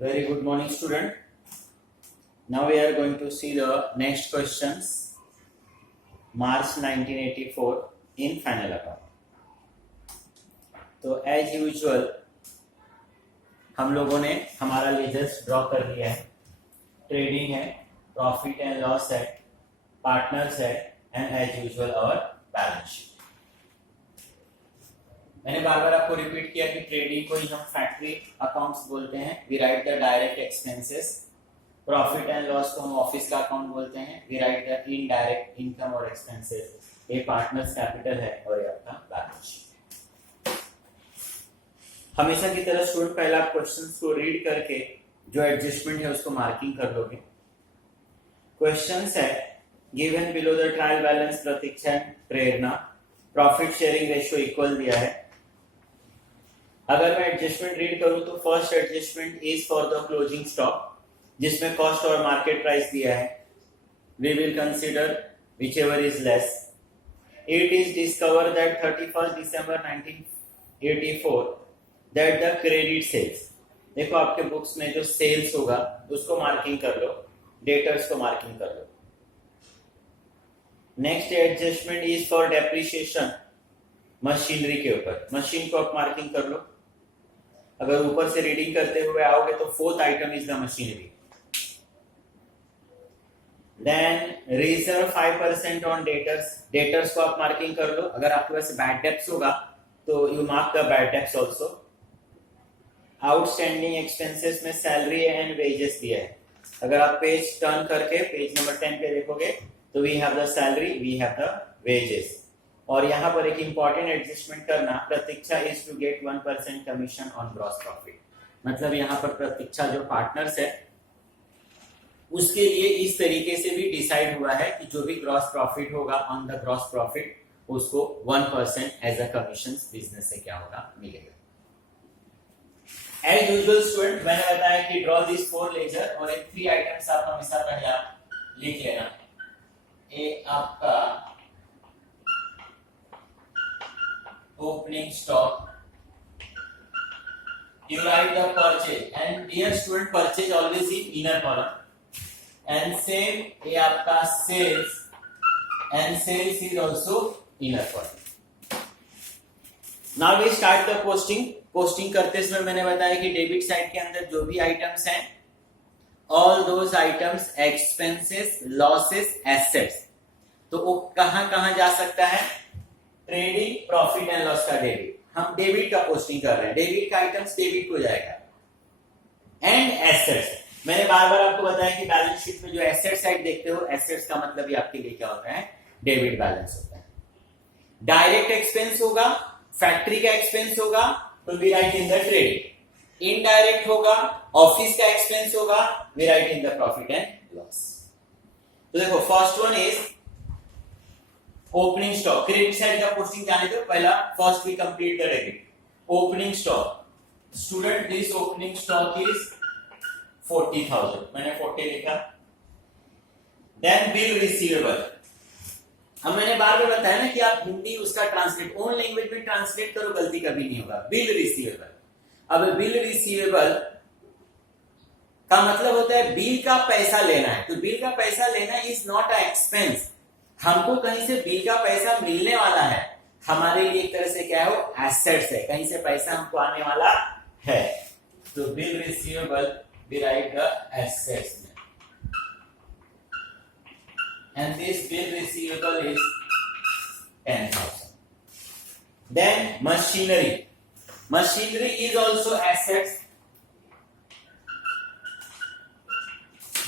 Very good morning, student. Now we are going to see the next questions. March 1984 in final account. तो as usual हम लोगों ने हमारा ledgers draw कर लिया है. ट्रेडिंग है, प्रॉफिट एंड लॉस है, पार्टनर्स है एंड एज यूजुअल और बैलेंस शीट. मैंने बार बार आपको रिपीट किया कि ट्रेडिंग को ही हम फैक्ट्री अकाउंट्स बोलते हैं. We write the direct expenses. Profit and loss को हम ऑफिस का अकाउंट बोलते हैं. We write the indirect income और एक्सपेंसेस. ये पार्टनर्स कैपिटल है और ये आपका बैलेंस शीट. हमेशा की तरह स्टूडेंट पहले आप क्वेश्चंस को रीड करके जो एडजस्टमेंट है उसको मार्किंग कर लोगे. क्वेश्चंस है given below the trial balance Pratiksha Prerna profit sharing ratio equal दिया है. अगर मैं एडजस्टमेंट रीड करूं तो first adjustment is for the closing stock जिसमें कॉस्ट और मार्केट प्राइस दिया है. We will consider whichever is less. It is discover that 31st December 1984 that the credit sales. देखो आपके बुक्स में जो सेल्स होगा उसको मार्किंग कर लो, डेटर्स को मार्किंग कर लो. Next adjustment is for depreciation machinery के ऊपर. मशीन को आप मार्किंग कर लो. अगर ऊपर से रीडिंग करते हुए आओगे तो fourth item is the machinery. Then reserve 5% on debtors. Debtors को आप मार्किंग कर लो. अगर आपके पास बैड डेब्ट्स होगा तो you mark the bad debts also. Outstanding expenses में सैलरी एंड वेजेस दिया है. अगर आप पेज टर्न करके पेज नंबर 10 पे देखोगे तो we have the salary, we have the wages. और यहाँ पर एक इंपॉर्टेंट एडजस्टमेंट करना, Pratiksha is to get 1% commission on gross profit. मतलब यहाँ पर प्रतीक्षा जो पार्टनर्स है उसके लिए इस तरीके से भी डिसाइड हुआ है कि जो भी ग्रॉस प्रॉफिट होगा ऑन द ग्रॉस प्रॉफिट उसको 1% एज अ कमीशन बिजनेस से क्या होगा मिलेगा. एज यूजुअल स्टूडेंट मैंने बताया कि ड्रॉ दिस 4 लेजर और एक 3 आइटम्स आप हमेशा पहला लिख लेना. एक आपका opening stock. You write the purchase and dear student purchase always in inner column and same ये आपका sales and sales is also inner column. Now we start the posting. Posting करते समय मैंने बताया कि डेबिट साइड के अंदर जो भी आइटम्स हैं all those items expenses losses assets. तो वो कहां जा सकता है. ट्रेडिंग प्रॉफिट एंड लॉस का डेबिट. हम डेबिट का पोस्टिंग कर रहे हैं. डेबिट का आइटम्स डेबिट हो जाएगा. एंड एसेट्स मैंने बार बार आपको बताया कि बैलेंस शीट में जो एसेट साइड देखते हो एसेट्स का मतलब ही आपके लिए क्या होता है डेबिट बैलेंस होता है. डायरेक्ट एक्सपेंस होगा, फैक्ट्री का एक्सपेंस होगा तो we write in the trading. Indirect होगा, ऑफिस का एक्सपेंस होगा, we write in the profit and loss. तो देखो first one is opening stock. Credit side का पोस्टिंग जाने दो. पहला first we complete the debit. Opening stock student this opening stock is 40,000. मैंने 40 लिखा. Then bill receivable. अब मैंने बार बार बताया ना कि आप हिंदी उसका ट्रांसलेट ओन लैंग्वेज में ट्रांसलेट करो, गलती कभी नहीं होगा. Bill receivable. अब बिल रिसीवेबल का मतलब होता है बिल का पैसा लेना है. तो बिल का पैसा लेना इज नॉट अ एक्सपेंस. हमको कहीं से बिल का पैसा मिलने वाला है. हमारे लिए एक तरह से क्या है वो एसेट्स है. कहीं से पैसा हमको आने वाला है. तो bill receivable we write the assets. And this bill receivable is 10,000. Then machinery. Machinery is also assets.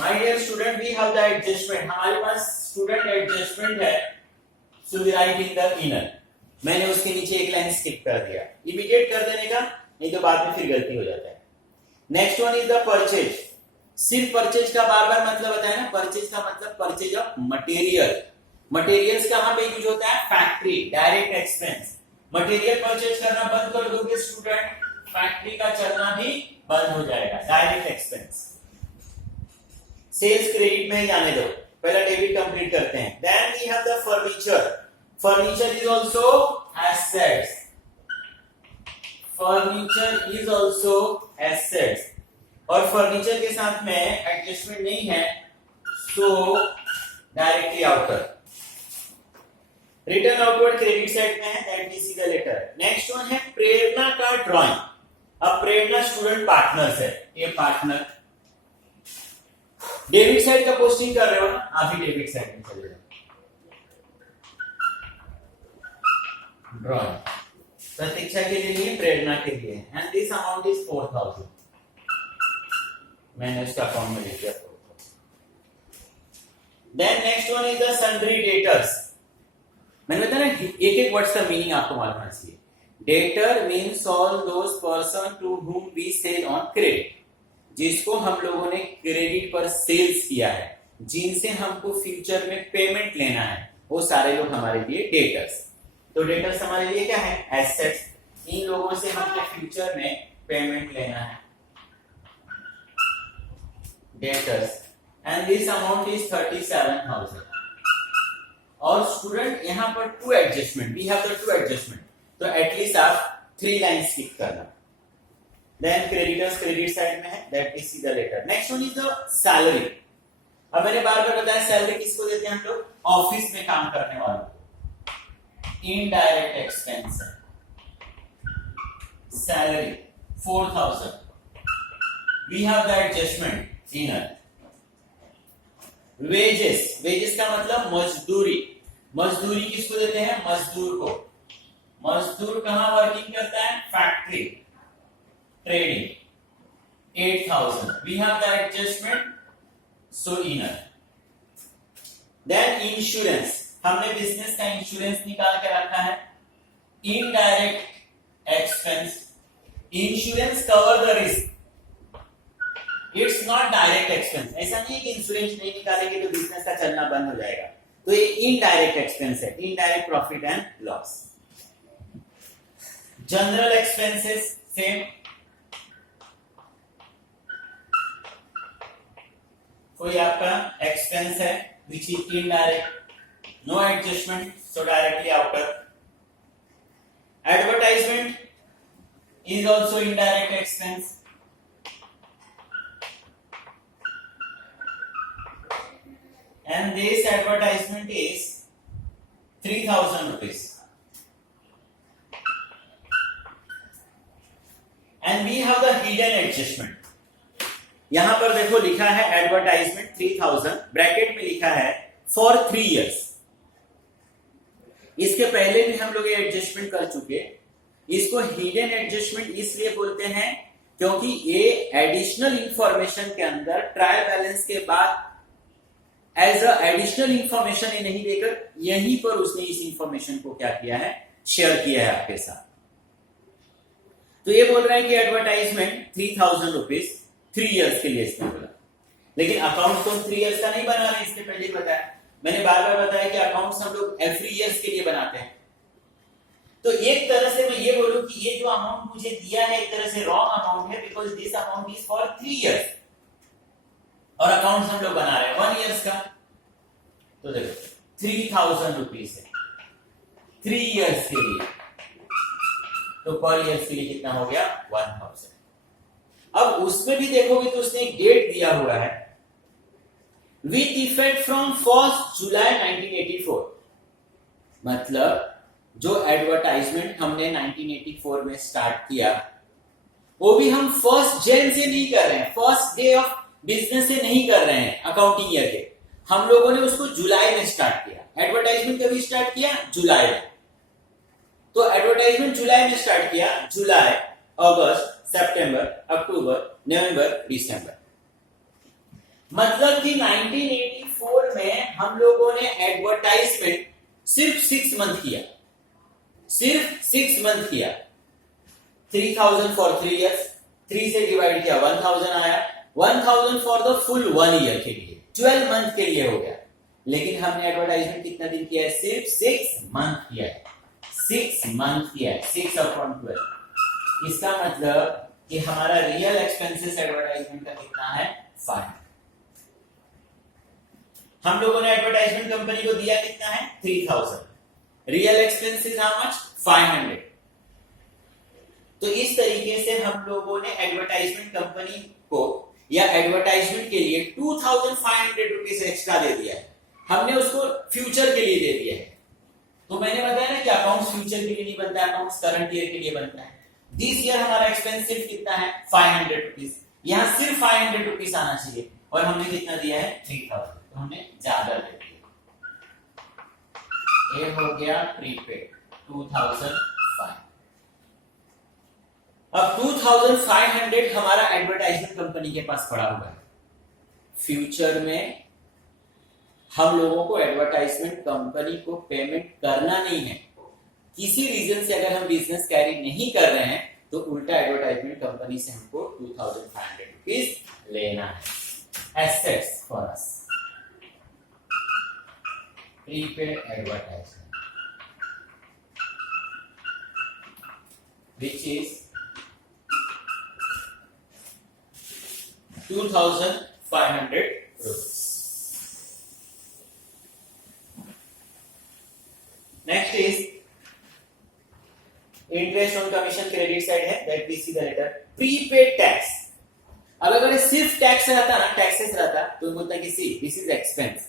My dear student, we have the adjustment. हमारे पास student adjustment है. So we write in the inner. मैंने उसके नीचे एक line skip कर दिया. Immediate कर देने का, नहीं तो बाद में फिर गलती हो जाता है. Next one is the purchase. सिर्फ परचेज का बार बार मतलब बताया ना. परचेज का मतलब परचेज ऑफ मटेरियल. मटेरियल्स कहां पे यूज होता है factory. Direct expense. Material purchase करना बंद कर दोगे स्टूडेंट, फैक्ट्री का चलना भी बंद हो जाएगा. Direct expense. सेल्स क्रेडिट में ही जाने दो. पहला डेबिट कंप्लीट करते हैं. Then we have the furniture. Furniture is also assets. Furniture is also assets. और फर्नीचर के साथ में एडजस्टमेंट नहीं है, so directly outer. Return outward credit side में है, that we see the letter. Next one है प्रेरणा का ड्राइंग। अब प्रेरणा स्टूडेंट पार्टनर्स है, ये पार्टनर। डेबिट साइड का पोस्टिंग कर रहे हो ना, आप ही डेबिट साइड में चले जाओ। ड्राइंग प्रतीक्षा के लिए नहीं, प्रेरणा के लिए। And this amount is 4000। मैंने उसका अकाउंट में लिख दिया। Then next one is the sundry debtors. मैंने बताया ना, एक एक वर्ड्स का मीनिंग आपको मालूम होना चाहिए। Debtor means all those person to whom we sell on credit, जिसको हम लोगों ने क्रेडिट पर सेल्स किया है, जिनसे हमको फ्यूचर में पेमेंट लेना है, वो सारे लोग हमारे लिए डेटर्स। तो डेटर्स हमारे लिए क्या है? एसेट्स। इन लोगों से हमको फ्यूचर में पेमेंट लेना है, debtors. And this amount is 37,000। और स्टूडेंट यहां पर two adjustment, we have the two adjustment, तो एटलीस्ट आप 3 लाइन्स लिख करना। देन क्रेडिटर्स क्रेडिट साइड में है, that is see the letter. Next one is the salary. अब मैंने बार बार बताया सैलरी किसको देते हैं हम लोग? ऑफिस में काम करने वालों को। इनडायरेक्ट एक्सपेंस है salary 4000। We have the adjustment inner. Wages, wages का मतलब मजदूरी। मजदूरी किसको देते हैं? मजदूर को। मजदूर कहां वर्किंग करता है? Factory, trading. 8000। We have the adjustment, so inner. Then insurance, हमने बिजनेस का इंश्योरेंस निकाल के रखा है। Indirect expense. Insurance cover the risk, it's not direct expense. ऐसा नहीं है कि इंश्योरेंस नहीं निकालेंगे तो बिजनेस का चलना बंद हो जाएगा, तो ये इनडायरेक्ट एक्सपेंस है, indirect profit and loss. General expenses same, कोई आपका एक्सपेंस है which is indirect, no adjustment, so directly outer. Advertisement is also indirect expense. And this advertisement is 3000 rupees. And we have the hidden adjustment. यहां पर देखो लिखा है advertisement 3000, bracket में लिखा है फॉर 3 years। इसके पहले भी हम लोग ये एडजस्टमेंट कर चुके। इसको हिडन एडजस्टमेंट इसलिए बोलते हैं क्योंकि ये एडिशनल इंफॉर्मेशन के अंदर ट्रायल बैलेंस के बाद एज अ एडिशनल इंफॉर्मेशन नहीं देकर यहीं पर उसने इस इंफॉर्मेशन को क्या किया है? शेयर किया है आपके साथ। तो ये बोल रहा है कि एडवर्टाइजमेंट 3000 रुपीज 3 years के लिए इसने बोला, लेकिन अकाउंट तो 3 years का नहीं बना रहे, इसने पहले ही बताया। मैंने बार बार बताया कि अकाउंट्स हम लोग एवरी ईयर्स के लिए बनाते हैं। तो एक तरह से मैं ये बोलूं कि ये जो अमाउंट मुझे दिया है एक तरह से रॉन्ग अमाउंट है, because this amount is for 3 years और अकाउंट हम लोग बना रहे हैं 1 years का। तो देखो 3000 रुपीज है 3 years के लिए, तो पर ईयर के लिए कितना हो गया? 1000। अब उसमें भी देखोगे तो उसने एक डेट दिया हुआ है, विथ इफेक्ट फ्रॉम 1 जुलाई 1984। मतलब जो एडवर्टाइजमेंट हमने 1984 में स्टार्ट किया वो भी हम 1 जन से नहीं कर रहे हैं, फर्स्ट डे ऑफ बिजनेस से नहीं कर रहे हैं अकाउंटिंग ईयर के। हम लोगों ने उसको जुलाई में स्टार्ट किया। एडवर्टाइजमेंट कभी स्टार्ट किया? जुलाई में। तो एडवर्टाइजमेंट जुलाई में स्टार्ट किया, जुलाई, अगस्त, सितंबर, अक्टूबर, नवंबर, दिसंबर। मतलब कि 1984 में हम लोगों ने एडवर्टाइजमेंट सिर्फ 6 मंथ किया, सिर्फ 6 मंथ किया। 3000 फॉर 3 years, 3 से डिवाइड किया 1000 आया, 1000 फॉर द फुल 1 year के लिए, 12 मंथ के लिए हो गया। लेकिन हमने एडवर्टाइजमेंट कितना दिन किया है? सिर्फ 6 मंथ किया है, 6 मंथ किया है, 6 अपॉन 12। इसका मतलब कि हमारा रियल एक्सपेंसेस एडवर्टाइजमेंट का कितना है? 5। हम लोगों ने एडवर्टाइजमेंट कंपनी को दिया कितना है? 3000। Real expenses how much? 500। तो इस तरीके से हम लोगों ने एडवर्टाइजमेंट कंपनी को या एडवर्टाइजमेंट के लिए 2500 रुपीज एक्स्ट्रा दे दिया है, हमने उसको फ्यूचर के लिए दे दिया है। तो मैंने बताया ना कि अकाउंट्स फ्यूचर के लिए नहीं बनता, अकाउंट्स करंट ईयर के लिए बनता है। दिस ईयर हमारा एक्सपेंस सिर्फ कितना है 500 रुपीज, यहाँ सिर्फ 500 रुपीज आना चाहिए और हमने कितना दिया है 3000, तो हमने ज्यादा दे दिया। ये हो गया प्रीपेड 2005। अब 2500 हमारा एडवर्टाइजमेंट कंपनी के पास पड़ा हुआ है। फ्यूचर में हम लोगों को एडवर्टाइजमेंट कंपनी को पेमेंट करना नहीं है। किसी रीजन से अगर हम बिजनेस कैरी नहीं कर रहे हैं तो उल्टा एडवर्टाइजमेंट कंपनी से हमको 2500 रुपीज लेना है। Assets for us, prepaid advertisement which is 2500 rupees. Next is interest on commission, credit side है, that we see the latter prepaid tax. अब अगर सिर्फ टैक्स रहता ना, टैक्सेस रहता तो बोलता कि सी दिस इज एक्सपेंस,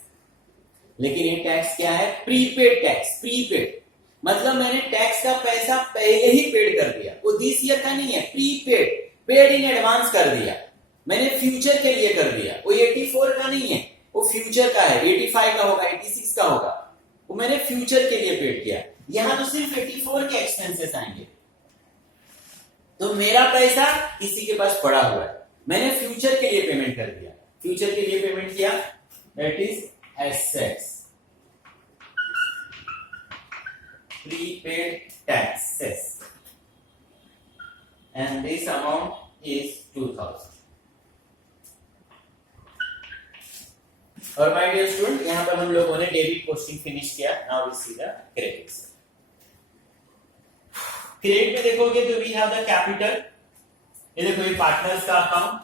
लेकिन ये टैक्स क्या है प्रीपेड टैक्स। प्रीपेड मतलब मैंने टैक्स का पैसा पहले ही पेड कर दिया, वो दिस ईयर का नहीं है, प्रीपेड, पेड इन एडवांस कर दिया मैंने, फ्यूचर के लिए कर दिया। वो 84 का नहीं है, वो फ्यूचर का है, 85 का होगा, 86 का होगा, वो मैंने फ्यूचर के लिए पेड किया। यहां तो सिर्फ 84 के एक्सपेंसेस आएंगे। तो मेरा पैसा किसी के पास पड़ा हुआ है, मैंने फ्यूचर के लिए पेमेंट कर दिया। फ्यूचर के लिए पेमेंट किया, that is assets, prepaid taxes, and this amount is 2000। और माय डियर स्टूडेंट, यहां पर हम लोगों ने डेबिट पोस्टिंग फिनिश किया। Now we see the credit. Credit में देखोगे तो वी हैव द कैपिटल, ये देखो ये पार्टनर्स का अकाउंट।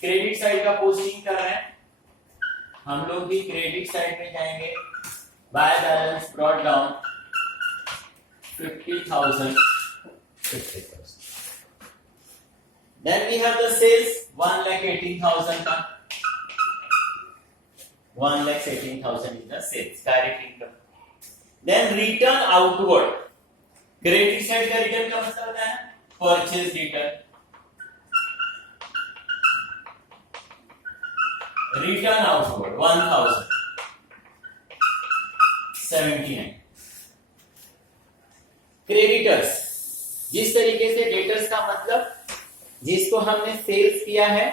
क्रेडिट साइड का पोस्टिंग कर रहे हैं हम लोग भी, क्रेडिट साइड में जाएंगे, by balance brought down 50,000 50,000। Then we have the sales 1,18,000 का, 1,18,000 is the sales, direct income. Then return outward, credit side का रिटर्न का मतलब होता है purchase return, return outward 1,079। Creditors, जिस तरीके से डेटर्स का मतलब जिसको हमने सेल्स किया है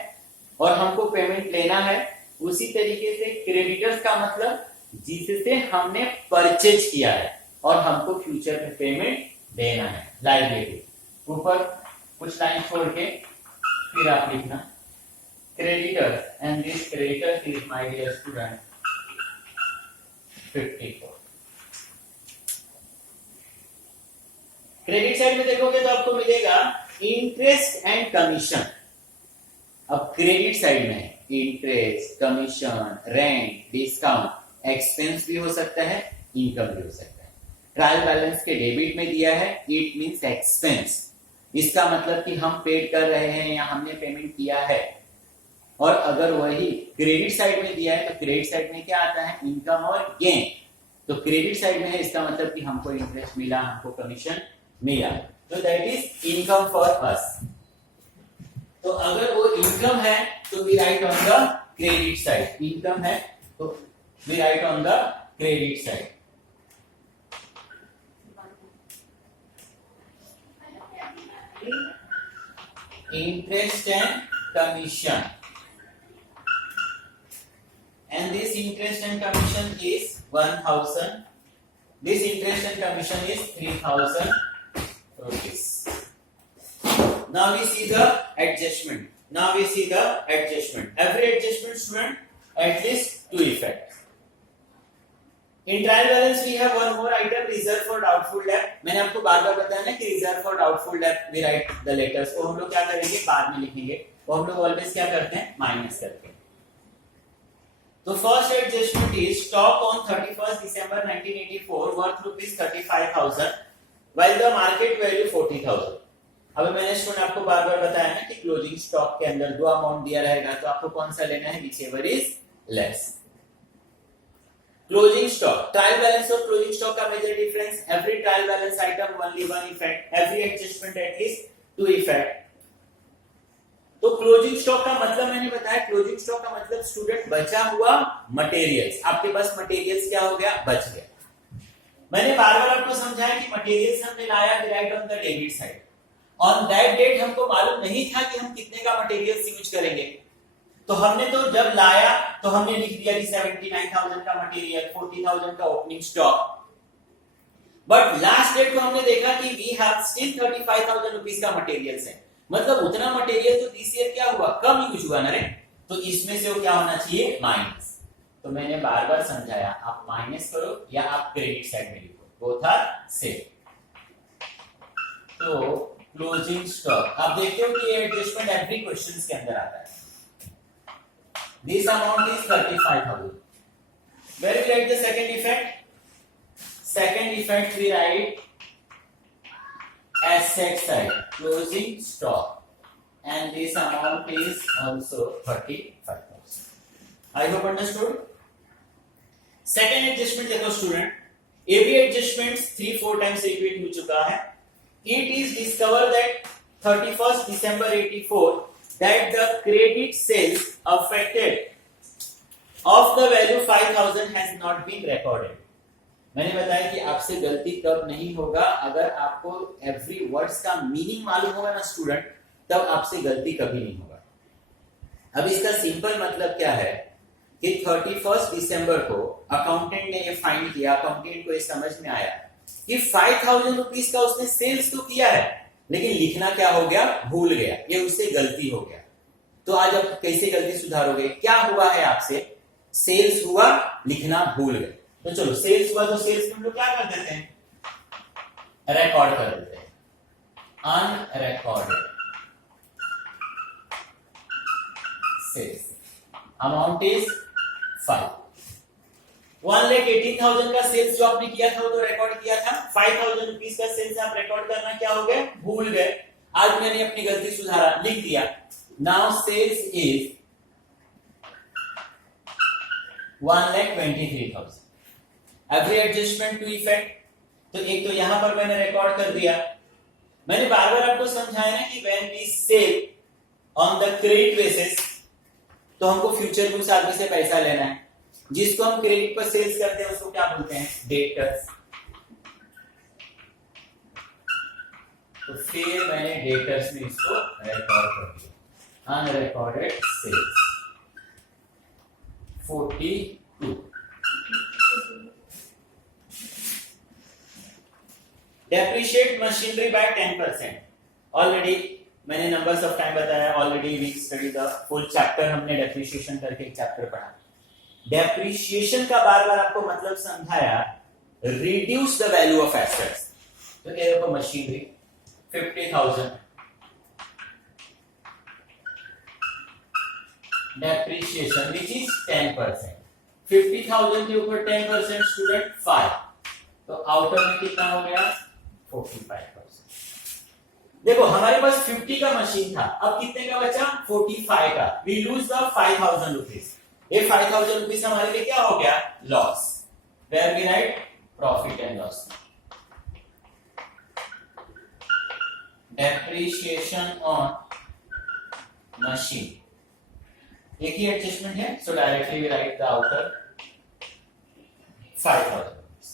और हमको पेमेंट लेना है, उसी तरीके से क्रेडिटर्स का मतलब जिससे हमने परचेज किया है और हमको फ्यूचर में पेमेंट देना है, लायबिलिटी। ऊपर कुछ लाइन छोड़ के फिर आप लिखना creditor, and this creditor is my dear student 54। Credit side में देखोगे तो आपको मिलेगा इंटरेस्ट एंड कमीशन। अब क्रेडिट साइड में interest, commission, rent, discount, expense भी हो सकता है, इनकम भी हो सकता है। ट्रायल बैलेंस के डेबिट में दिया है, इट मींस एक्सपेंस, इसका मतलब कि हम पेड कर रहे हैं या हमने पेमेंट किया है। और अगर वही क्रेडिट साइड में दिया है तो क्रेडिट साइड में क्या आता है, इनकम और गेन। तो क्रेडिट साइड में है, इसका मतलब कि हमको इंटरेस्ट मिला, हमको कमीशन मिला, तो that is income for us. तो अगर वो इनकम है तो we write on the credit side, income है तो we write on the credit side. Interest and commission, and this interest and commission is 1,000. This interest and commission is 3,000 rupees. Now we see the adjustment. Every adjustment, student, at least 2 effects. In trial balance we have one more item, reserve for doubtful debt. मैंने आपको बार-बार बताया ना कि reserve for doubtful debt we write the letters, वो हम लोग क्या करेंगे बाद में लिखेंगे, वो हम लोग ऑलवेज क्या करते हैं माइनस करके। तो first adjustment is stock on 31st December 1984 worth rupees 35,000 while the market value 40,000. अब मैंने स्टूडेंट आपको बार बार बताया ना कि क्लोजिंग स्टॉक के अंदर दो अमाउंट दिया रहेगा तो आपको कौन सा लेना है, whichever is less। Closing stock, trial balance और क्लोजिंग स्टॉक का major difference, every trial balance item only one effect, every adjustment at least two effect. तो क्लोजिंग स्टॉक का मतलब मैंने बताया, क्लोजिंग स्टॉक का मतलब स्टूडेंट बचा हुआ मटेरियल्स, आपके पास मटेरियल्स क्या हो गया, बच गया। मैंने बार बार आपको समझाया कि मटेरियल्स हमने लाया write on the debit side, on that date हमको मालूम नहीं था कि हम कितने का मटेरियल्स यूज करेंगे, तो हमने तो जब लाया तो हमने लिख दिया कि 79,000 का मटेरियल, 40,000 का opening stock. But last date को हमने देखा कि वी हैव स्टिल 35,000 रुपीस का मटेरियल्स है, मतलब उतना मटेरियल तो दिस ईयर क्या हुआ, कम यूज हुआ ना रे, तो इसमें से वो क्या होना चाहिए, माइनस। तो मैंने बार बार समझाया, आप माइनस करो या आप क्रेडिट साइड में लिखो, बोथ आर सेम। तो क्लोजिंग स्टॉक आप देखते हो कि ये एडजस्टमेंट एवरी क्वेश्चंस के अंदर आता है। This amount is 35,000. Where we write the second effect? Second effect we write asset side, closing stock, and this amount is also 35,000. I hope understood. Second adjustment देखो student, AB adjustments 3-4 times repeat हो चुका है। It is discovered that 31st December 84 that the credit sales affected of the value 5,000 has not been recorded। मैंने बताया कि आपसे गलती कब नहीं होगा, अगर आपको एवरी वर्ड्स का मीनिंग मालूम होगा ना स्टूडेंट, तब आपसे गलती कभी नहीं होगा। अब इसका सिंपल मतलब क्या है कि 31 दिसंबर को अकाउंटेंट ने ये फाइंड किया, अकाउंटेंट को ये समझ में आया कि 5,000 रुपीस का उसने सेल्स तो किया है, लेकिन लिखना क्या हो गया, भूल गया, ये उससे गलती हो गया। तो आज आप कैसे गलती सुधारोगे, क्या हुआ है आपसे, सेल्स हुआ, लिखना भूल गए। तो चलो सेल्स हुआ तो सेल्स में हम लोग क्या कर देते हैं, रिकॉर्ड कर देते हैं, अनरिकॉर्डेड सेल्स, अमाउंट इज 5। 1,18,000 का सेल्स जो आपने किया था वो तो रिकॉर्ड किया था, 5,000 रुपीस का सेल्स आप रिकॉर्ड करना क्या हो गए, भूल गए। आज मैंने अपनी गलती सुधारा, लिख दिया, now sales is 1,23,000। Every adjustment two effect, तो एक तो यहां पर मैंने रिकॉर्ड कर दिया। मैंने बार बार आपको समझाया ना कि when we sell on the credit basis, तो हमको फ्यूचर गुड्स आदमी से पैसा लेना है, जिसको हम क्रेडिट पर सेल्स करते हैं उसको क्या बोलते हैं, डेटर्स। तो फिर मैंने डेटर्स में इसको रिकॉर्ड कर दिया, unrecorded sales 42। Depreciate machinery by 10%। Already मैंने नंबर्स ऑफ टाइम बताया, already we study the full chapter, हमने डेप्रिशिएशन करके एक चैप्टर पढ़ा। डेप्रिशिएशन का बार बार आपको मतलब समझाया, reduce the value of assets. तो ये देखो मशीनरी 50,000, डेप्रिशिएशन विच इज 10%, 50,000 के ऊपर 10% स्टूडेंट 5, तो आउटर में कितना हो गया, 45%। देखो हमारे पास 50 का मशीन था, अब कितने का बचा, 45 का। वी लूज द 5,000 रुपीज, ये 5,000 रुपीज हमारे लिए क्या हो गया, loss. Where we write profit and loss. Depreciation on machine, एक ही एडजस्टमेंट है, so directly we write the outer 5,000 rupees।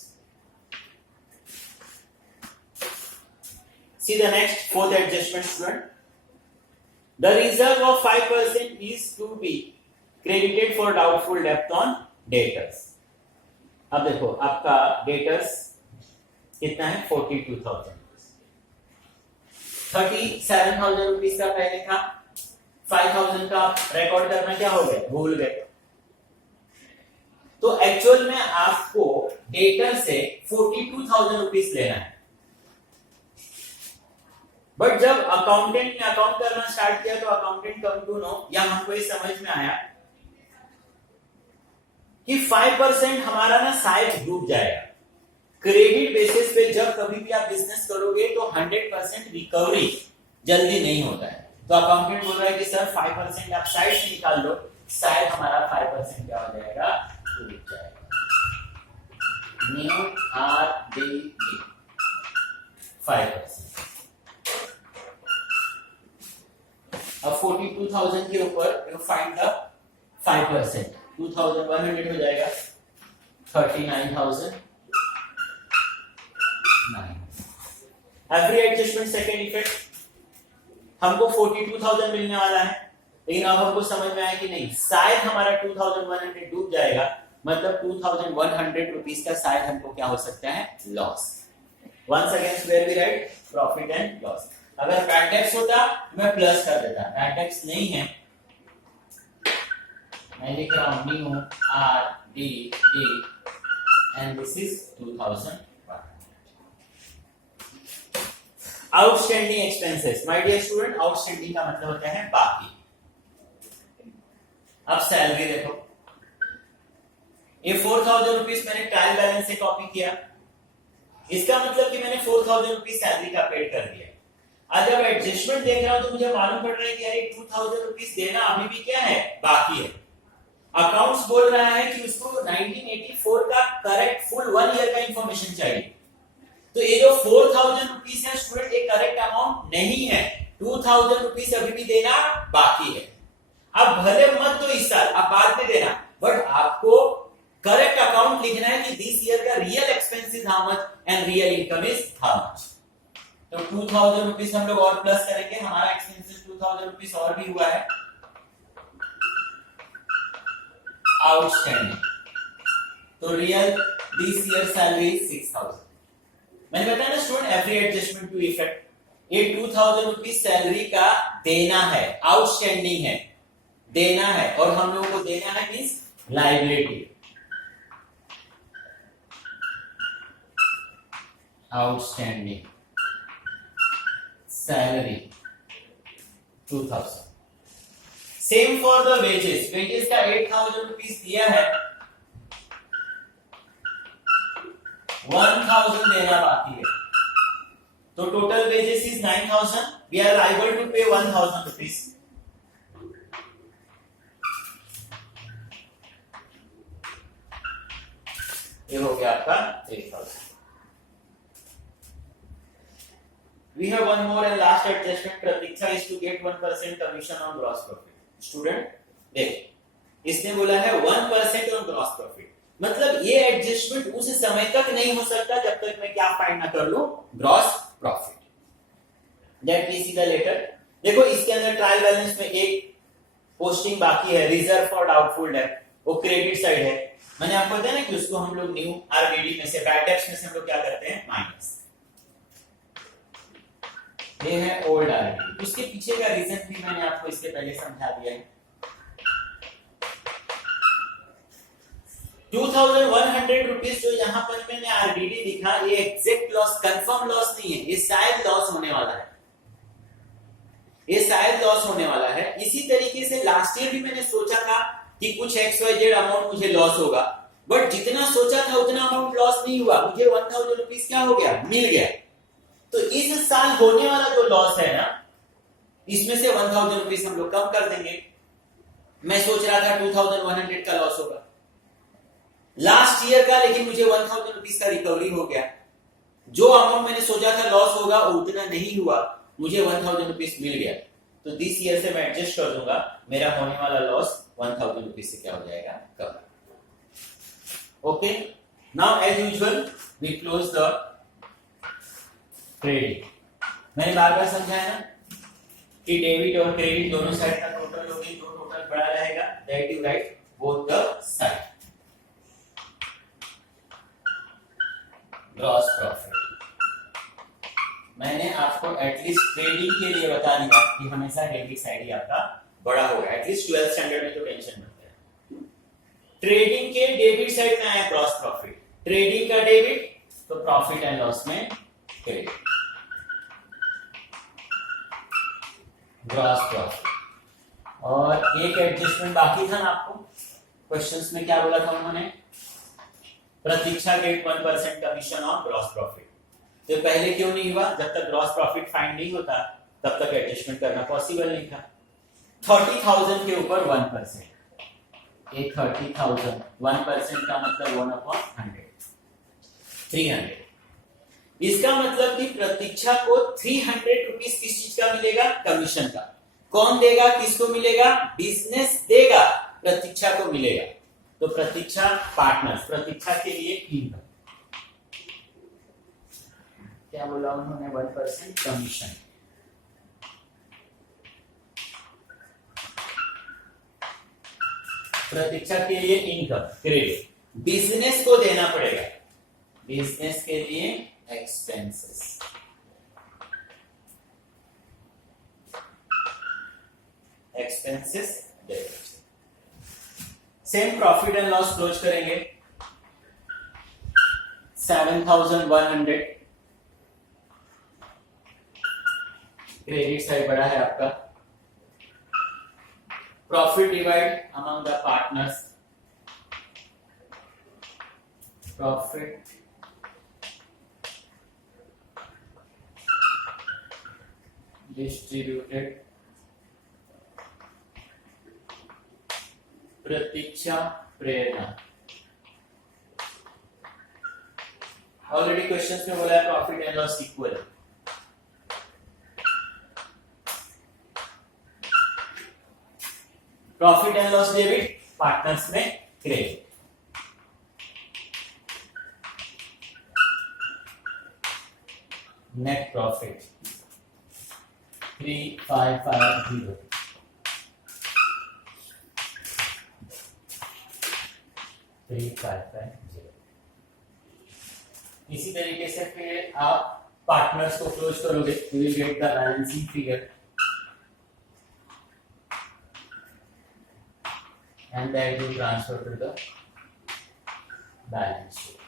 See the next fourth adjustment student. The reserve of 5% is to be credited for doubtful debt on debtors। अब देखो आपका debtors कितना है, 42,000। 37,000 rupees का पहले था, 5,000 का रिकॉर्ड करना क्या हो गया, भूल गए। तो एक्चुअल में आपको डेटर से 42,000 रुपीज लेना है, बट जब अकाउंटेंट ने अकाउंट करना स्टार्ट किया तो अकाउंटेंट कम टू नो, या हमको ये समझ में आया कि 5% हमारा ना शायद डूब जाएगा। क्रेडिट बेसिस पे जब कभी भी आप बिजनेस करोगे तो 100% रिकवरी जल्दी नहीं होता है। तो अकाउंटेंट बोल रहा है कि सर 5% आप साइड से निकाल लो, शायद हमारा 5% क्या हो जाएगा, डूब जाएगा। New RDD 5%। अब 42,000 के ऊपर यू फाइंड द 5%, 2,100 हो जाएगा 39,000। एवरी एडजस्टमेंट सेकेंड इफेक्ट, हमको 42,000 मिलने वाला है, लेकिन अब हमको समझ में आया कि नहीं, शायद हमारा 2,100 डूब जाएगा, मतलब 2,100 रुपीस का शायद हमको क्या हो सकता है, loss. Once again where we write profit and loss. अगर बैड टैक्स होता मैं प्लस कर देता, बैड टैक्स नहीं है, मैं लिख रहा हूं new RDD and this is 2,000। Outstanding expenses, my dear student, outstanding का मतलब होता है बाकी। अब सैलरी देखो, ये 4,000 रुपीज मैंने ट्रायल बैलेंस से कॉपी किया, इसका मतलब कि मैंने 4,000 रुपीज सैलरी का पेड कर दिया। आज जब एडजस्टमेंट देख रहा हूं तो मुझे मालूम पड़ रहा है कि यार 2,000 रुपीज देना अभी भी क्या है, बाकी है। अकाउंट्स बोल रहा है कि उसको 1984 का करेक्ट फुल 1 ईयर का इंफॉर्मेशन चाहिए। तो ये जो 4,000 रुपीज है स्टूडेंट, ये करेक्ट अमाउंट नहीं है, 2,000 रुपीज अभी भी देना बाकी है। अब भले मत तो इस साल, अब बाद में देना, बट आपको करेक्ट अकाउंट लिखना है कि दिस ईयर का real expense is how much and real income is how much. तो 2,000 रुपीज हम लोग और प्लस करेंगे, हमारा एक्सपेंसेस 2,000 रुपीज और भी हुआ है। आउटस्टैंडिंग, तो रियल दिस ईयर सैलरी 6,000। मैंने बताया ना student, every adjustment two effect, ये 2,000 रुपीज सैलरी का देना है, आउटस्टैंडिंग है, देना है, और हम लोगों को देना है means liability. Outstanding salary 2,000। Same for the wages, wages का 8,000 रुपीज दिया है, 1,000 देना बाकी है, तो total wages is 9,000, we are liable to pay 1,000 rupees. ये हो गया आपका 8,000। We have one more and last adjustment. Pratiksha is to get 1% commission on gross profit. Student, देखो इसने बोला है 1% on gross profit, मतलब ये एडजस्टमेंट उस समय तक नहीं हो सकता जब तक मैं क्या फाइंड ना कर लूं, gross profit. That we see the letter. देखो इसके अंदर ट्रायल बैलेंस में एक पोस्टिंग बाकी है, रिजर्व फॉर डाउटफुल डेट, वो क्रेडिट साइड है। मैंने आपको बताया ना कि उसको हम लोग न्यू RDD में से, बैड डेट्स में से हम लोग क्या करते हैं, माइनस। ये है ओल्ड RDD, उसके पीछे का रीजन भी मैंने आपको इसके पहले समझा दिया है। 2,100 रुपीज जो यहाँ पर मैंने RDD लिखा, ये एग्जैक्ट लॉस, कंफर्म लॉस नहीं है, ये शायद लॉस होने वाला है, ये शायद लॉस होने वाला है। इसी तरीके से लास्ट ईयर भी मैंने सोचा था कि कुछ XYZ अमाउंट मुझे लॉस होगा, बट जितना सोचा था उतना अमाउंट लॉस नहीं हुआ, मुझे 1,000 रुपीज क्या हो गया, मिल गया। तो इस साल होने वाला जो लॉस है ना, इसमें से 1,000 रुपीज हम लोग कम कर देंगे। मैं सोच रहा था 2,100 का लॉस होगा लास्ट ईयर का, लेकिन मुझे 1,000 रुपीज का रिकवरी हो गया। जो अमाउंट मैंने सोचा था लॉस होगा उतना नहीं हुआ, मुझे 1,000 रुपीज मिल गया। तो दिस ईयर से मैं एडजस्ट कर दूंगा, मेरा होने वाला लॉस 1,000 रुपीज से क्या हो जाएगा, कम। Okay, now as usual we close the credit. मैंने बार बार समझाया ना कि डेबिट और क्रेडिट दोनों साइड का टोटल होगी, जो टोटल बड़ा रहेगा that you right both the side. Gross profit मैंने आपको एटलीस्ट ट्रेडिंग के लिए बता दिया कि हमेशा डेबिट साइड ही आपका बड़ा होगा, एटलीस्ट 12th स्टैंडर्ड में तो टेंशन मत है। ट्रेडिंग के डेबिट साइड में आया ग्रॉस प्रॉफिट, ट्रेडिंग का डेबिट तो प्रॉफिट एंड लॉस में क्रेडिट, ग्रॉस प्रॉफिट। और एक एडजस्टमेंट बाकी था ना, आपको क्वेश्चंस में क्या बोला था उन्होंने, Pratiksha get 1% commission on gross profit. तो पहले क्यों नहीं हुआ, जब तक ग्रॉस प्रॉफिट फाइंड नहीं होता तब तक एडजस्टमेंट करना पॉसिबल नहीं था। 30,000 के ऊपर 1%, ये 30,000 1% का मतलब 1/100 300। इसका मतलब कि प्रतीक्षा को 300 रुपीज किस चीज का मिलेगा? कमीशन का। कौन देगा? किसको मिलेगा? बिजनेस देगा, प्रतीक्षा को मिलेगा। तो प्रतीक्षा पार्टनर्स, प्रतीक्षा के लिए इनकम, क्या बोला उन्होंने? 1% कमीशन। प्रतीक्षा के लिए इनकम क्रेडिट, बिजनेस को देना पड़ेगा, बिजनेस के लिए expenses. Expenses debit. Same profit and loss close करेंगे। 7,100 क्रेडिट साइड बड़ा है आपका। Profit divide among the partners, profit distributed, Pratiksha Prerna. Already questions में बोला है profit and loss equal. Profit and loss debit, partners में क्रेडिट। नेट प्रॉफिट 3550, इसी तरीके से फिर आप पार्टनर्स को क्लोज करोगे, you will get the balancing figure and that will transfer to the balance sheet.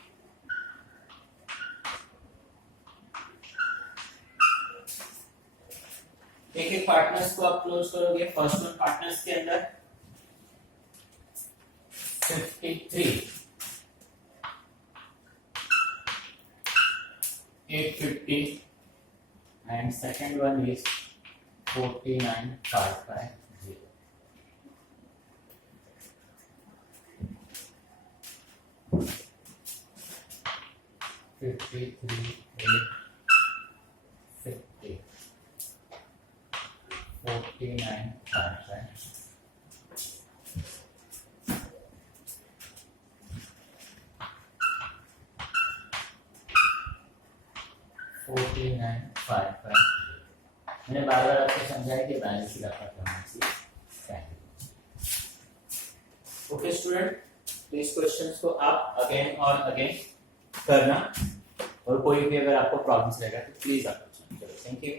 एक एक पार्टनर्स को आप क्लोज करोगे। फर्स्ट वन पार्टनर्स के अंदर 53, 850 and second one is 49,550. 53, 850, 49,550. मैंने बार बार आपको समझाया कि बैलेंस शीट आपका करना चाहिए। ओके स्टूडेंट, तो इस क्वेश्चंस को आप अगेन और अगेन करना, और कोई भी अगर आपको प्रॉब्लम्स रहेगा तो प्लीज आप पूछना। चलो, थैंक यू।